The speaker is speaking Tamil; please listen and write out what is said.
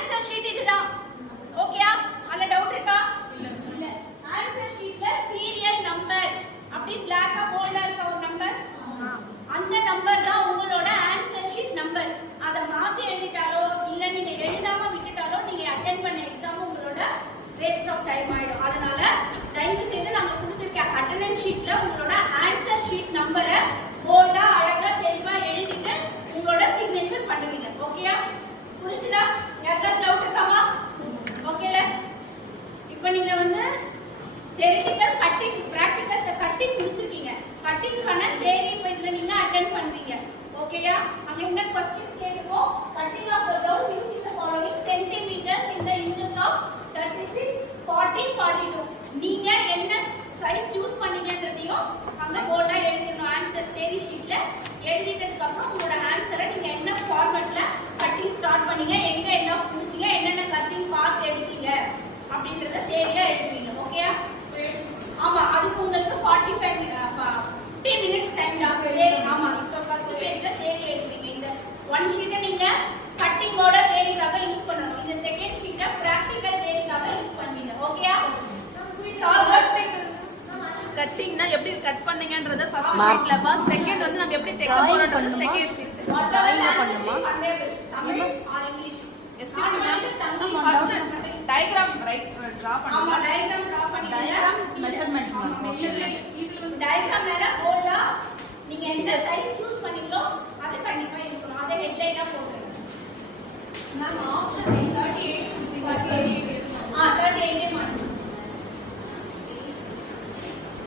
ஆன்சர் ஷீட் இதுதான். ஓகேயா? அல்ல டவுட் இருக்கா? இல்ல. ஆன்சர் ஷீட்ல சீரியல் நம்பர் அப்படி பிளாக்கா போல்டா இருக்க ஒரு நம்பர், அந்த நம்பர் தான் உங்களோட ஆன்சர் ஷீட் நம்பர். அதை மாத்தி எழுதிட்டாலோ இல்ல நீங்க எழுதாம விட்டுட்டாலோ நீங்க அட்டெண்ட் பண்ண எக்ஸாம் உங்களோட வேஸ்ட் ஆஃப் டைம் ஆயிடும். அதனால தயவு செய்து நாங்க கொடுத்திருக்க அட்டெண்டன்ஸ் ஷீட்ல உங்களோட ஆன்சர் ஷீட் நம்பரை போல்டா அழகா தெளிவா எழுதிட்டு உங்களோட சிக்னேச்சர் பண்ணுவீங்க. ஓகேயா? புரிஞ்சுதா? யாருக்காவது டவுட் இருக்காமா? ஓகேல? இப்போ நீங்க வந்து theoretical cutting practical the cutting முடிச்சிருக்கீங்க. கட்டிங்கான தியரி இப்போ இதுல நீங்க அட்டெண்ட் பண்ணுவீங்க. ஓகேயா? அங்க என்ன क्वेश्चंस கேட்போம். Cutting of the blouse using the following centimeters in the inches of 36 40 42. நீங்க என்ன சைஸ் சூஸ் பண்ணீங்கன்றதையும் அங்க போர்டா எழுதிடணும். ஆன்சர் தியரி ஷீட்ல எழுதிட்டதுக்கு அப்புறம் உங்களோட ஆன்சரை நீங்க என்ன ஃபார்மட்ல கட்டிங் ஸ்டார்ட் பண்ணீங்க, எங்க என்ன முடிச்சீங்க, என்னென்ன கட்டிங் பார்ட் எடுத்தீங்க அப்படின்றத தியரியா எழுதுவீங்க. ஓகேயா? ஆமா, அதுக்கு உங்களுக்கு 15 மினிட்ஸ் டைம் ஆகுது. ஆமா, இப்போ ஃபர்ஸ்ட் பேஜ்ல தியரி எழுதுவீங்க. இந்த ஒன் ஷீட்டை நீங்க கட்டிங்கோட தியரிக்காக யூஸ் பண்ணணும். இந்த செகண்ட் ஷீட்டை பிராக்டிகல் தியரிக்காக யூஸ் பண்ணுவீங்க. ஓகேயா? கட்டிங்னா எப்படி கட் பண்ணீங்கன்றது ஃபர்ஸ்ட் ஷீட்ல பா, செகண்ட் வந்து நம்ம எப்படி தைக்க போறோம்ன்றது செகண்ட் ஷீட். டிராயிங் பண்ணுமா? Tamil R English? Excuse me ma'am, Tamil first diagram draw பண்ணுங்க. ஆமா, டயகிராம் டிரா பண்ணிடுங்க. மெஷர்மென்ட் டயகிராம் மேல போல்ட்